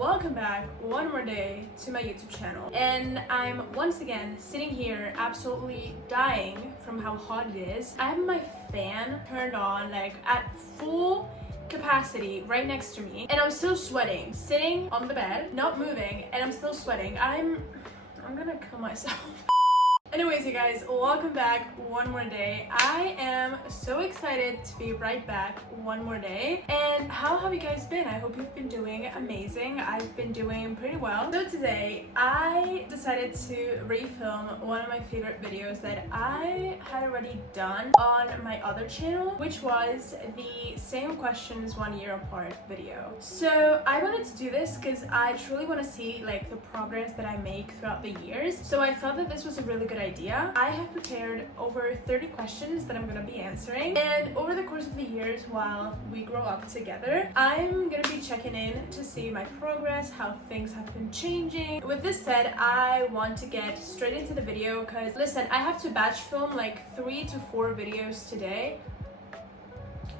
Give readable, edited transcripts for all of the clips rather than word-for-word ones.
welcome back one more day to my YouTube channel. And I'm once again sitting here absolutely dying from how hot it is. I have my fan turned on like at full capacity right next to me, and I'm still sweating, sitting on the bed, not moving, and I'm still sweating. I'm gonna kill myself. Anyways, you guys, welcome back one more day. I am so excited to be right back one more day. And how have you guys been? I hope you've been doing amazing. I've been doing pretty well. So today, I decided to refilm one of my favorite videos that I had already done on my other channel, which was the same questions 1 year apart video. So I wanted to do this because I truly want to see like the progress that I make throughout the years. So I thought that this was a really good idea. I have prepared over 30 questions that I'm gonna be answering, and over the course of the years while we grow up together, I'm gonna be checking in to see my progress, how things have been changing. With this said, I want to get straight into the video because listen, I have to batch film like 3 to 4 videos today.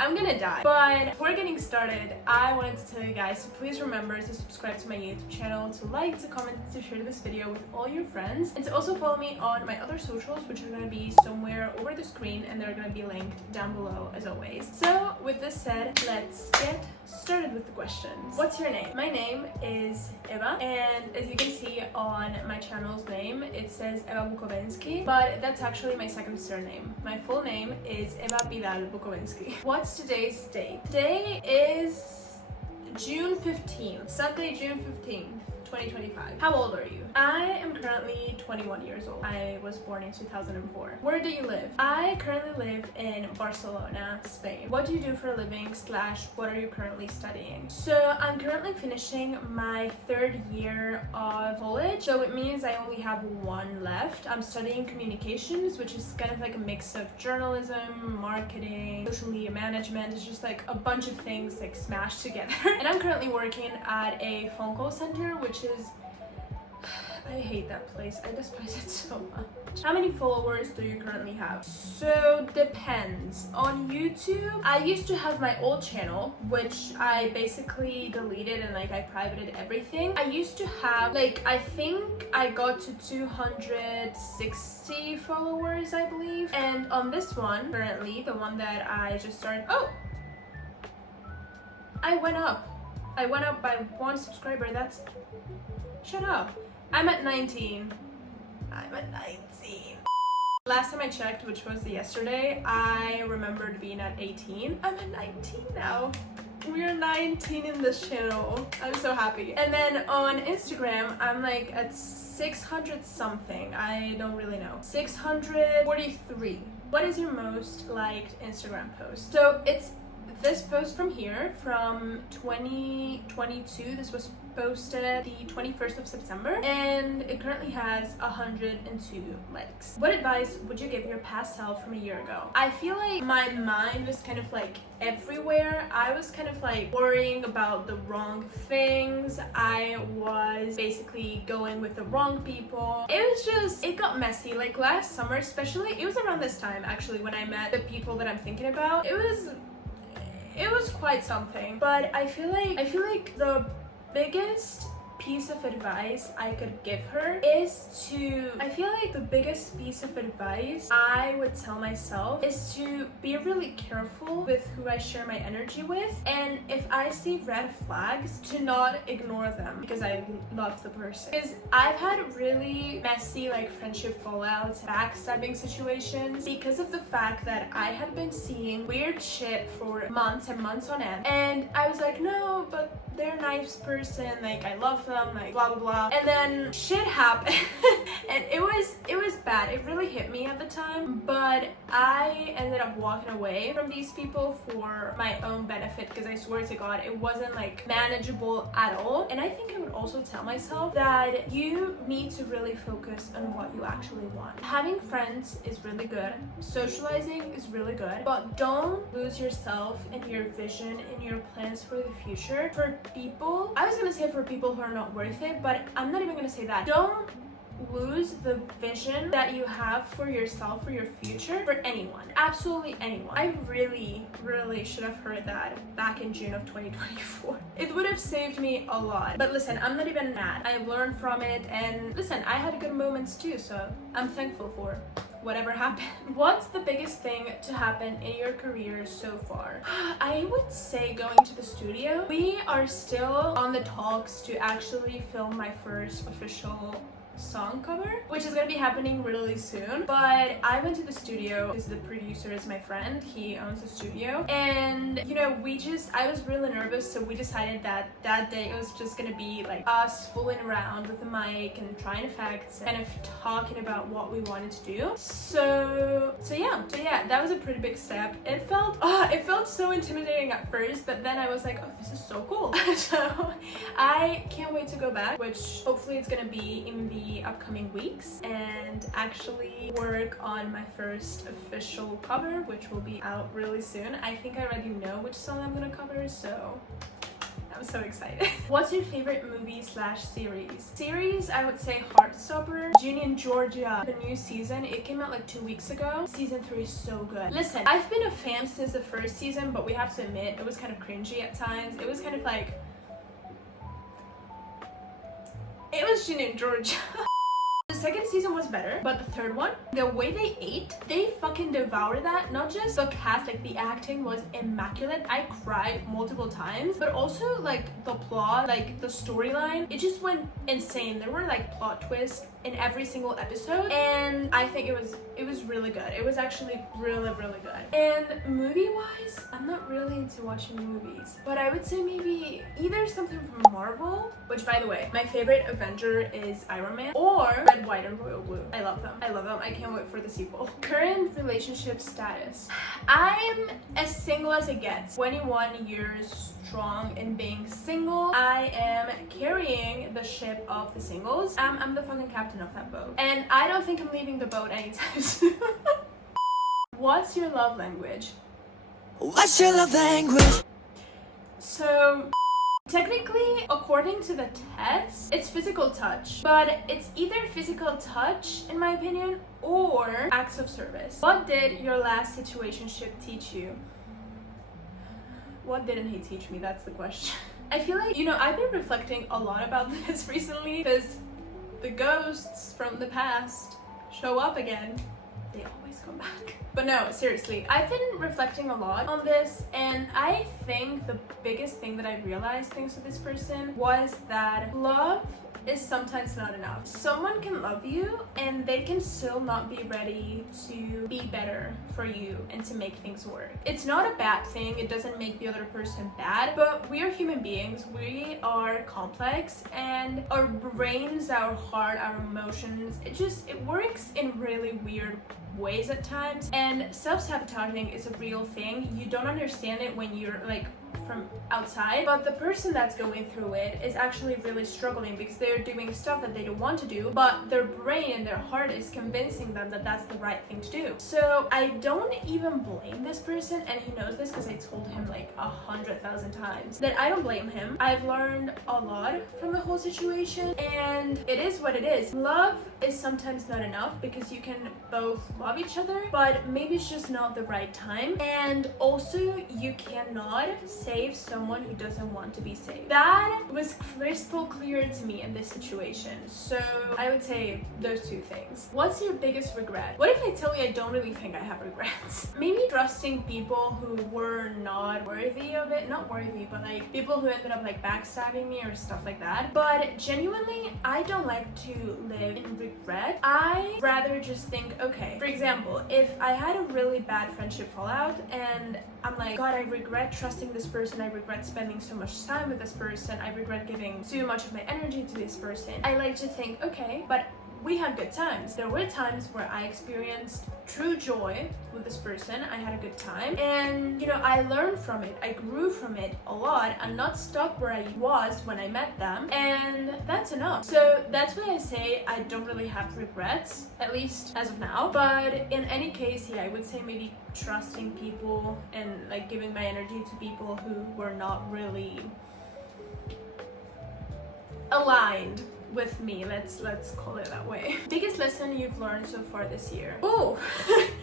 I'm gonna die. But before getting started, I wanted to tell you guys to please remember to subscribe to my YouTube channel, to like, to comment, to share this video with all your friends, and to also follow me on my other socials, which are gonna be somewhere over the screen, and they're gonna be linked down below as always. So with this said, let's get started with the questions. What's your name? My name is Eva, and as you can see on my channel's name, it says Eva Bukovenszki, but that's actually my second surname. My full name is Eva Bukovenszki. What's today's date? Today is June 15th, Sunday, June 15th. 2025. How old are you? I am currently 21 years old. I was born in 2004. Where do you live? I currently live in Barcelona, Spain. What do you do for a living / what are you currently studying? So I'm currently finishing my 3rd year of college, so it means I only have 1 left. I'm studying communications, which is kind of like a mix of journalism, marketing, social media management. It's just like a bunch of things like smashed together. And I'm currently working at a phone call center, which is, I hate that place. I despise it so much. How many followers do you currently have? So depends. On YouTube, I used to have my old channel, which I basically deleted and like I privated everything. I used to have like, I think I got to 260 followers, I believe. And on this one, currently, the one that I just started, I went up by 1 subscriber. That's, shut up. I'm at 19. Last time I checked, which was yesterday, I remembered being at 18. I'm at 19 now. We're 19 in this channel. I'm so happy. And then on Instagram, I'm like at 600 something. I don't really know. 643. What is your most liked Instagram post? So it's this post from here from 2022. This was posted the 21st of September, and it currently has 102 likes. What advice would you give your past self from a year ago? I feel like my mind was kind of like everywhere. I was kind of like worrying about the wrong things. I was basically going with the wrong people. It got messy. Like last summer especially, it was around this time actually when I met the people that I'm thinking about. It was quite something. But I feel like the biggest piece of advice I could give her is to, I feel like the biggest piece of advice I would tell myself is to be really careful with who I share my energy with, and if I see red flags, to not ignore them because I love the person. Because I've had really messy like friendship fallouts, backstabbing situations because of the fact that I had been seeing weird shit for months and months on end, and I was like, no, but they're a nice person, like I love them, like blah blah blah, and then shit happened. And it was bad. It really hit me at the time, but I ended up walking away from these people for my own benefit because I swear to God it wasn't like manageable at all. And I think I would also tell myself that you need to really focus on what you actually want. Having friends is really good, socializing is really good, but don't lose yourself in your vision, in your plans for the future for people. I was gonna say for people who are not worth it, but I'm not even gonna say that. Don't lose the vision that you have for yourself, for your future, for anyone, absolutely anyone. I really should have heard that back in June of 2024. It would have saved me a lot. But listen, I'm not even mad. I learned from it, and listen, I had good moments too, so I'm thankful for whatever happened. What's the biggest thing to happen in your career so far? I would say going to the studio. We are still on the talks to actually film my first official song cover, which is gonna be happening really soon. But I went to the studio because the producer is my friend. He owns the studio, and you know, I was really nervous, so we decided that that day it was just gonna be like us fooling around with the mic and trying effects and kind of talking about what we wanted to do. So yeah, that was a pretty big step. It felt so intimidating at first, but then I was like, oh, this is so cool. So I can't wait to go back, which hopefully it's gonna be in the upcoming weeks, and actually work on my first official cover, which will be out really soon. I think I already know which song I'm gonna cover, so I'm so excited. What's your favorite movie / series? Series, I would say Heartstopper, Ginny and Georgia, the new season. It came out like 2 weeks ago. Season 3 is so good. Listen, I've been a fan since the first season, but we have to admit it was kind of cringy at times. It was kind of like, it was Ginny and Georgia. The second season was better, but the third one, the way they ate, they fucking devoured that. Not just the cast, like the acting was immaculate. I cried multiple times, but also like the plot, like the storyline, it just went insane. There were like plot twists in every single episode, and I think it was really good. It was actually really good. And movie-wise, I'm not really into watching movies, but I would say maybe either something from Marvel, which by the way, my favorite Avenger is Iron Man, or Red, White, and Royal Blue. I love them. I can't wait for the sequel. Current relationship status. I'm as single as it gets. 21 years strong in being single. I am carrying the ship of the singles. I'm the fucking captain of that boat, and I don't think I'm leaving the boat anytime soon. What's your love language? What's your love language? So technically, according to the test, it's physical touch, but it's either physical touch, in my opinion, or acts of service. What did your last situationship teach you? What didn't he teach me? That's the question. I feel like, you know, I've been reflecting a lot about this recently, because the ghosts from the past show up again. They always come back. But no, seriously, I've been reflecting a lot on this, and I think the biggest thing that I realized thanks to this person was that love is sometimes not enough. Someone can love you and they can still not be ready to be better for you and to make things work. It's not a bad thing, it doesn't make the other person bad, but we are human beings, we are complex, and our brains, our heart, our emotions, it works in really weird ways at times, and self-sabotaging is a real thing. You don't understand it when you're like from outside, but the person that's going through it is actually really struggling because they're doing stuff that they don't want to do, but their brain and their heart is convincing them that that's the right thing to do. So I don't even blame this person, and he knows this because I told him like 100,000 times that I don't blame him. I've learned a lot from the whole situation, and it is what it is. Love is sometimes not enough because you can both love each other, but maybe it's just not the right time, and also you cannot save someone who doesn't want to be saved. That was crystal clear to me in this situation. So I would say those two things. What's your biggest regret? What if I tell you I don't really think I have regrets? Maybe trusting people who were not worthy of it. Not worthy, but like people who ended up like backstabbing me or stuff like that. But genuinely, I don't like to live in regret. I rather just think, okay, for example, if I had a really bad friendship fallout and I'm like, God, I regret trusting this person, I regret spending so much time with this person, I regret giving too much of my energy to this person. I like to think, okay, but we had good times. There were times where I experienced true joy with this person. I had a good time, and you know, I learned from it. I grew from it a lot. I'm not stuck where I was when I met them, and that's enough. So that's why I say I don't really have regrets, at least as of now. But in any case, yeah, I would say maybe trusting people and like giving my energy to people who were not really aligned with me. Let's call it that way. Biggest lesson you've learned so far this year? Oh,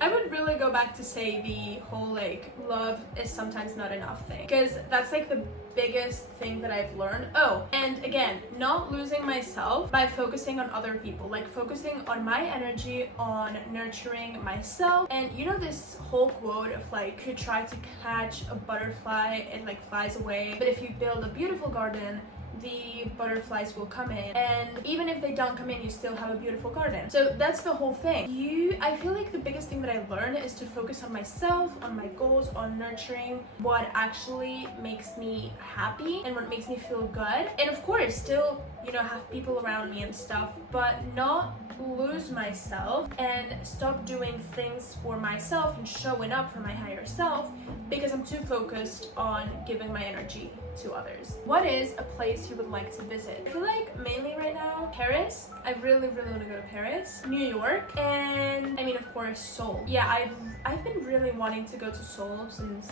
I would really go back to say the whole like love is sometimes not enough thing, because that's like the biggest thing that I've learned. Oh, and again, not losing myself by focusing on other people, like focusing on my energy, on nurturing myself. And you know this whole quote of like, if you try to catch a butterfly, it like flies away, but if you build a beautiful garden, the butterflies will come in, and even if they don't come in, you still have a beautiful garden. So that's the whole thing. I feel like the biggest thing that I learned is to focus on myself, on my goals, on nurturing what actually makes me happy and what makes me feel good, and of course still, you know, have people around me and stuff, but not lose myself and stop doing things for myself and showing up for my higher self because I'm too focused on giving my energy to others. What is a place you would like to visit? I feel like mainly right now, Paris. I really want to go to Paris, New York, and I mean, of course, Seoul. Yeah, I've been really wanting to go to Seoul since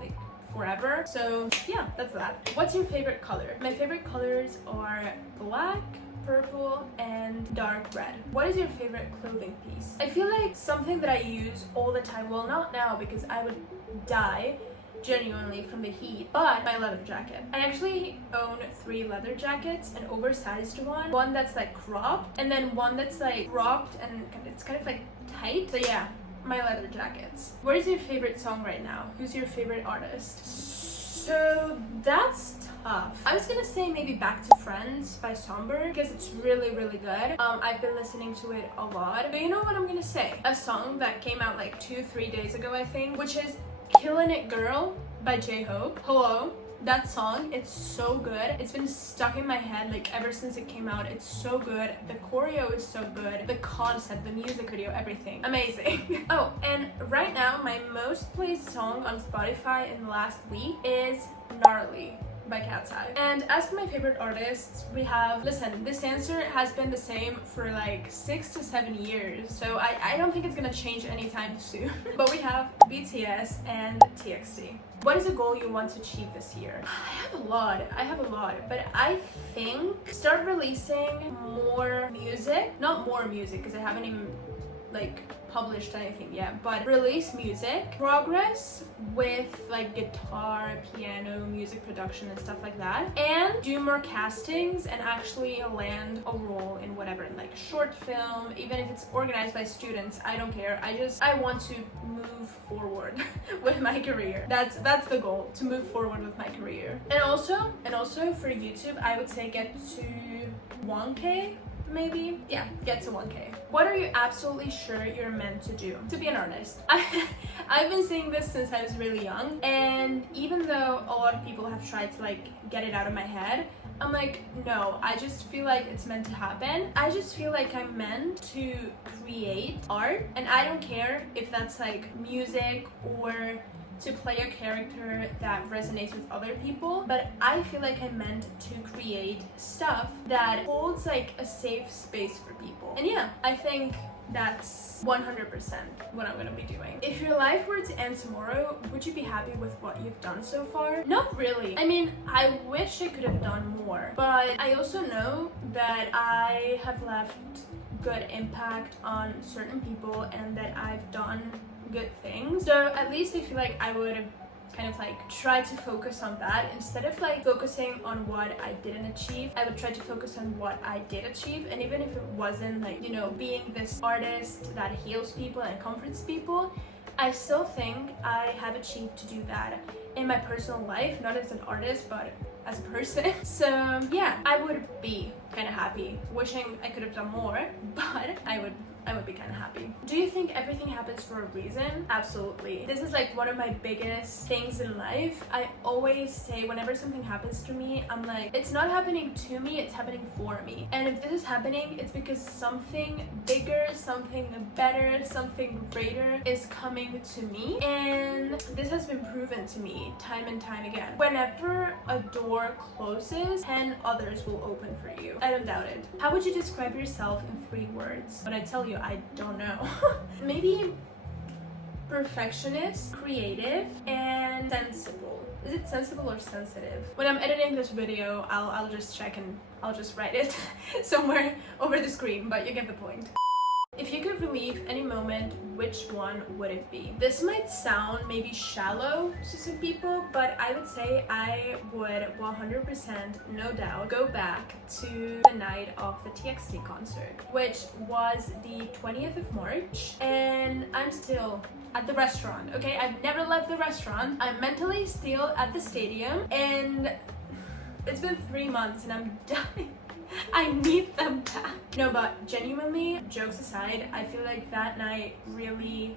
like forever. So yeah, that's that. What's your favorite color? My favorite colors are black, purple, and dark red. What is your favorite clothing piece? I feel like something that I use all the time, well, not now because I would die genuinely from the heat, but my leather jacket. I actually own 3 leather jackets, an oversized one that's like cropped, and then one that's like cropped and it's kind of like tight. So yeah, my leather jackets. What is your favorite song right now? Who's your favorite artist? So that's tough. I was gonna say maybe Back to Friends by Somber because it's really good. I've been listening to it a lot. But you know what I'm gonna say? A song that came out like 2-3 days ago, I think, which is Killin' It Girl by J-Hope. Hello. That song, it's so good. It's been stuck in my head like ever since it came out. It's so good. The choreo is so good. The concept, the music video, everything. Amazing. Oh, and right now my most played song on Spotify in the last week is Gnarly by Cat's Eye. And as for my favorite artists, we have, listen, this answer has been the same for like 6 to 7 years, so I don't think it's gonna change anytime soon. But we have BTS and TXT. What is a goal you want to achieve this year? I have a lot, but I think start releasing more music. Not more music, because I haven't even like published anything yet, but release music, progress with like guitar, piano, music production and stuff like that, and do more castings and actually land a role in whatever, in like short film, even if it's organized by students, I don't care. I want to move forward with my career. That's the goal, to move forward with my career. And also for YouTube, I would say get to 1K. Maybe, yeah, get to 1K. What are you absolutely sure you're meant to do? To be an artist. I've been saying this since I was really young, and even though a lot of people have tried to like get it out of my head, I'm like, no, I just feel like it's meant to happen. I just feel like I'm meant to create art, and I don't care if that's like music or to play a character that resonates with other people, but I feel like I'm meant to create stuff that holds like a safe space for people. And yeah, I think that's 100% what I'm gonna be doing. If your life were to end tomorrow, would you be happy with what you've done so far? Not really. I mean, I wish I could have done more, but I also know that I have left good impact on certain people and that I've done good things. So at least I feel like I would kind of like try to focus on that instead of like focusing on what I didn't achieve. I would try to focus on what I did achieve, and even if it wasn't like, you know, being this artist that heals people and comforts people, I still think I have achieved to do that in my personal life, not as an artist but as a person. So yeah, I would be kind of happy, wishing I could have done more, but I would be kind of happy. Do you think everything happens for a reason? Absolutely. This is like one of my biggest things in life. I always say whenever something happens to me, I'm like, it's not happening to me, it's happening for me. And if this is happening, it's because something bigger, something better, something greater is coming to me. And this has been proven to me time and time again. Whenever a door closes, 10 others will open for you. I don't doubt it. How would you describe yourself in 3 words? When I tell you, I don't know. Maybe perfectionist, creative, and sensible. Is it sensible or sensitive? When I'm editing this video, I'll just check and I'll just write it somewhere over the screen, but you get the point. If you could relive any moment, which one would it be? This might sound maybe shallow to some people, but I would say I would 100%, no doubt, go back to the night of the TXT concert, which was the 20th of March, and I'm still at the restaurant, okay? I've never left the restaurant. I'm mentally still at the stadium, and it's been 3 months and I'm dying. I need them back. No, but genuinely, jokes aside, I feel like that night really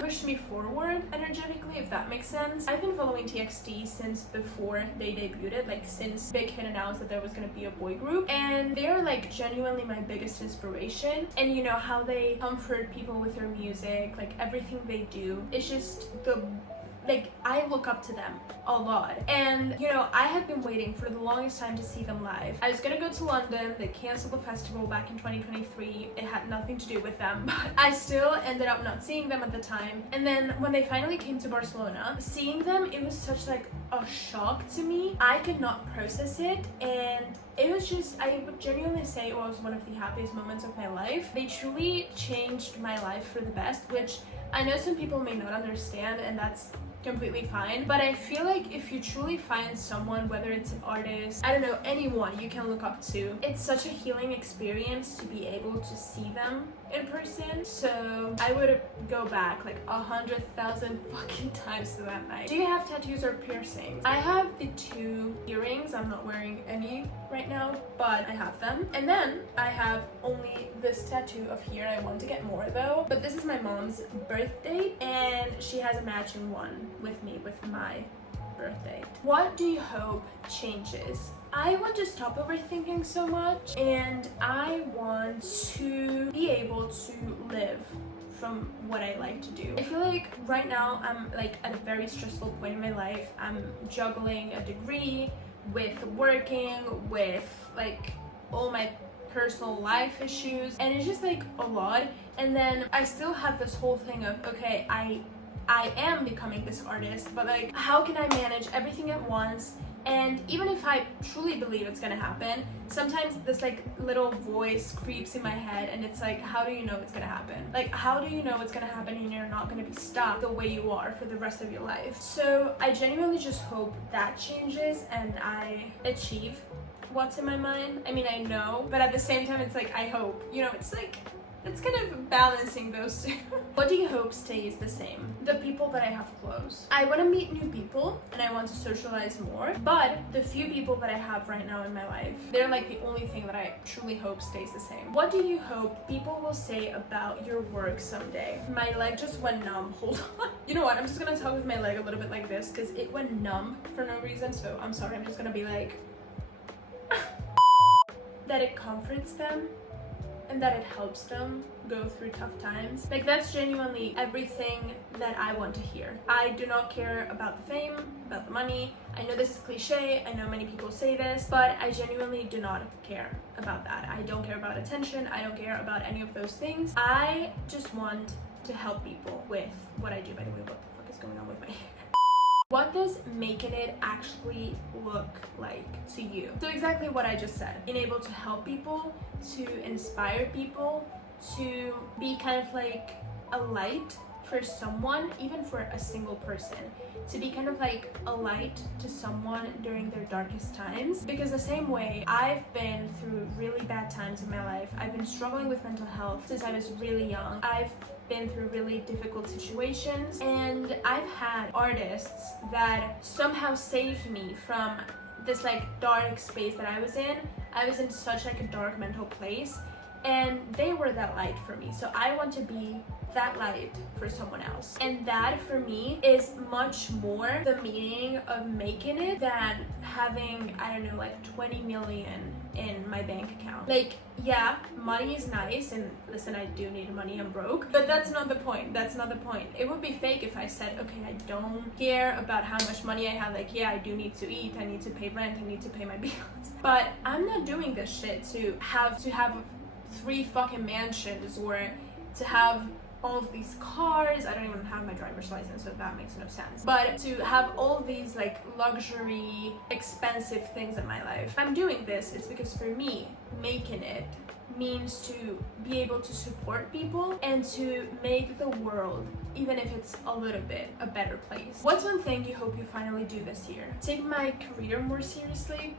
pushed me forward energetically, if that makes sense. I've been following TXT since before they debuted, like since Big Hit announced that there was gonna be a boy group, and they're like genuinely my biggest inspiration. And you know how they comfort people with their music, like everything they do, it's just I look up to them a lot. And you know, I had been waiting for the longest time to see them live. I was gonna go to London, they canceled the festival back in 2023. It had nothing to do with them, but I still ended up not seeing them at the time. And then when they finally came to Barcelona, seeing them, it was such like a shock to me. I could not process it, and it was just, I would genuinely say it was one of the happiest moments of my life. They truly changed my life for the best, which I know some people may not understand, and that's completely fine, but I feel like if you truly find someone, whether it's an artist, I don't know, anyone you can look up to, it's such a healing experience to be able to see them in person. So I would go back like 100,000 fucking times to that night. Do you have tattoos or piercings? I have the 2 earrings. I'm not wearing any right now, but I have them. And then I have only this tattoo of here. I want to get more though, but this is my mom's birth date, and she has a matching one with me with my birthday. What do you hope changes? I want to stop overthinking so much, and I want to be able to live from what I like to do. I feel like right now I'm like at a very stressful point in my life. I'm juggling a degree with working, with like all my personal life issues, and it's just like a lot. And then I still have this whole thing of, okay, I am becoming this artist, but like how can I manage everything at once? And even if I truly believe it's gonna happen, sometimes this like little voice creeps in my head, and it's like, how do you know it's gonna happen? Like, how do you know it's gonna happen and you're not gonna be stuck the way you are for the rest of your life? So I genuinely just hope that changes and I achieve what's in my mind. I mean, I know, but at the same time, it's like, I hope, you know, it's like, it's kind of balancing those two. What do you hope stays the same? The people that I have close. I want to meet new people and I want to socialize more, but the few people that I have right now in my life, they're like the only thing that I truly hope stays the same. What do you hope people will say about your work someday? My leg just went numb. Hold on. You know what? I'm just gonna talk with my leg a little bit like this because it went numb for no reason, so I'm sorry. I'm just gonna be like that it comforts them and that it helps them go through tough times. Like, that's genuinely everything that I want to hear. I do not care about the fame, about the money. I know this is cliche, I know many people say this, but I genuinely do not care about that. I don't care about attention, I don't care about any of those things. I just want to help people with what I do. By the way, what the fuck is going on with my hair? What does making it actually look like to you? So exactly what I just said. Being able to help people, to inspire people, to be kind of like a light for someone, even for a single person. To be kind of like a light to someone during their darkest times. Because the same way I've been through really bad times in my life. I've been struggling with mental health since I was really young. I've been through really difficult situations, and I've had artists that somehow saved me from this like dark space that I was in. I was in such like a dark mental place, and they were that light for me. So I want to be that light for someone else, and that for me is much more the meaning of making it than having, I don't know, like 20 million in my bank account. Like, yeah, money is nice, and listen, I do need money, I'm broke, but that's not the point. That's not the point. It would be fake if I said, okay, I don't care about how much money I have. Like, yeah, I do need to eat, I need to pay rent, I need to pay my bills, but I'm not doing this shit to have 3 fucking mansions or to have all of these cars. I don't even have my driver's license, so that makes no sense. But to have all these like luxury, expensive things in my life. If I'm doing this, it's because for me, making it means to be able to support people and to make the world, even if it's a little bit, a better place. What's one thing you hope you finally do this year? Take my career more seriously,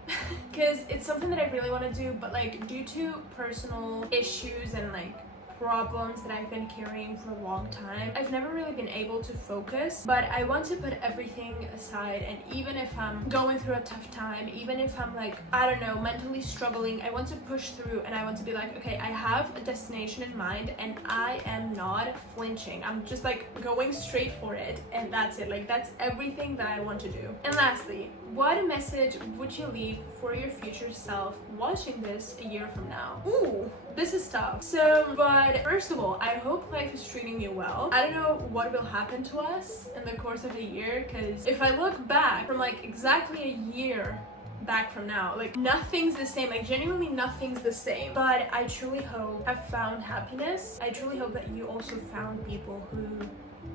because it's something that I really want to do, but like due to personal issues and like problems that I've been carrying for a long time, I've never really been able to focus. But I want to put everything aside, and even if I'm going through a tough time, even if I'm like, I don't know, mentally struggling, I want to push through and I want to be like, okay, I have a destination in mind and I am not flinching. I'm just like going straight for it, and that's it. Like that's everything that I want to do. And lastly, what message would you leave for your future self watching this a year from now? Ooh, this is tough. So, but first of all, I hope life is treating you well. I don't know what will happen to us in the course of a year, because if I look back from like exactly a year back from now, like nothing's the same, like genuinely nothing's the same. But I truly hope I've found happiness. I truly hope that you also found people who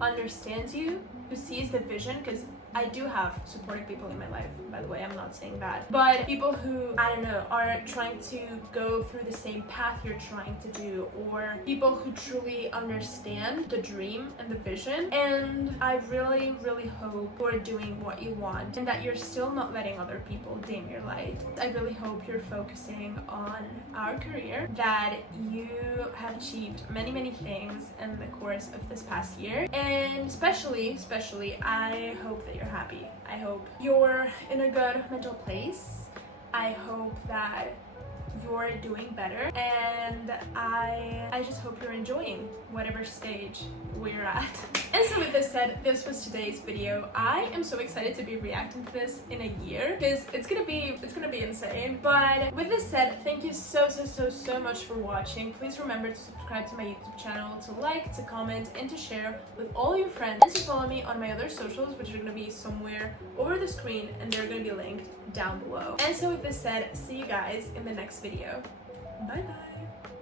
understands you, who sees the vision, because I do have supporting people in my life, by the way, I'm not saying that, but people who, I don't know, are trying to go through the same path you're trying to do, or people who truly understand the dream and the vision. And I really, really hope you're doing what you want and that you're still not letting other people dim your light. I really hope you're focusing on our career, that you have achieved many, many things in the course of this past year, and especially, I hope that you're happy. I hope you're in a good mental place. I hope that you're doing better, and I just hope you're enjoying whatever stage we're at. And so with this said, this was today's video. I am so excited to be reacting to this in a year, because it's gonna be insane. But with this said, thank you so much for watching. Please remember to subscribe to my YouTube channel, to like, to comment, and to share with all your friends, and to follow me on my other socials, which are gonna be somewhere over the screen, and they're gonna be linked down below. And so with this said, see you guys in the next video. Bye bye.